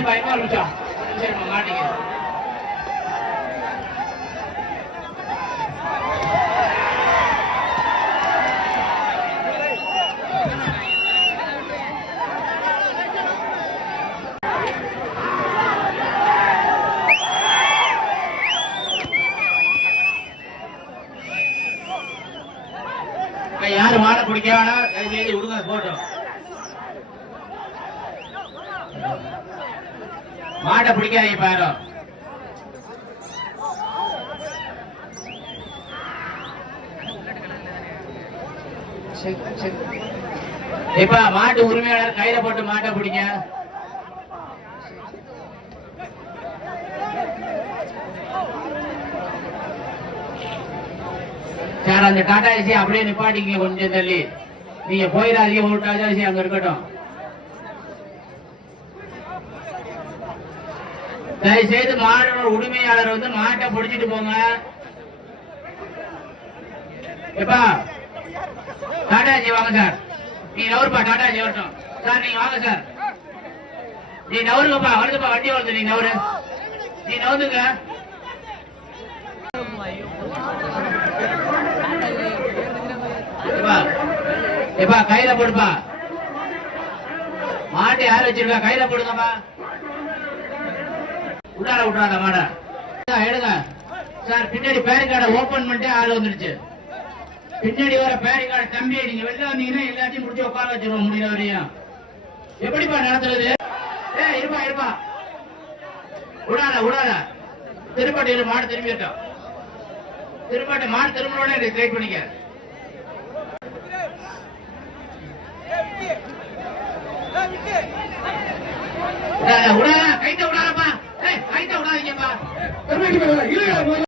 நிமிஷம் பயமா இருந்துச்சா சரி மாட்டீங்க யாரு மாட பிடிக்க வேணாம் தயவு செய்து விடுங்க போட்டோம் மாட்டை பிடிக்காதீங்க பாரு. இப்ப மாட்டு உரிமையாளர் கையில போட்டு மாட்டை பிடிங்க. சார் அந்த டாடா ஏசி அப்படியே நிப்பாட்டிங்க கொஞ்சம் தள்ளி. நீங்க போயிடாதீங்க ஒரு டாடா ஏசி அங்க இருக்கட்டும். தயவு செய்து மாடோட உரிமையாளர் வந்து மாட்டை பிடிச்சிட்டு போங்க. எப்பா? டாடாஜி வாங்க சார். நீ நவருப்பா டாடாஜி வரட்டும். சார் நீங்க வாங்க சார். நீ நவருங்கப்பா வருதுப்பா வண்டி வருது நீ நவரு. நீ நவருங்க எப்பா? எப்பா கையில போடுப்பா. மாட்டு யார் வச்சிருக்கா? கையில போடுங்கப்பா. உள்ளார விட்டுறாங்க மாட. எடுங்க. சார் பின்னாடி பேரிகார்டை ஓபன் பண்ணிட்டு ஆள் வந்துடுச்சு பின்னாடி வர பேரிகார்டு தம்பி நீங்க வெளில வந்தீங்கன்னா எல்லாத்தையும் முடிச்சு உட்கார வச்சிருவோம் முடியல வரையும். எப்படிப்பா நடத்துறது? ஏ இருப்பா இருப்பா. விடாத விடாத. திருப்பாட்டு இரு, மாடு திரும்பி இருக்கோம் திருப்பாட்டி மாடு திரும்பினோட ட்ரை பண்ணிக்க. விடாத விடாத. கைத்த விடாதப்பா ஏய் கைத்த விடாதீங்கப்பா இல்லையா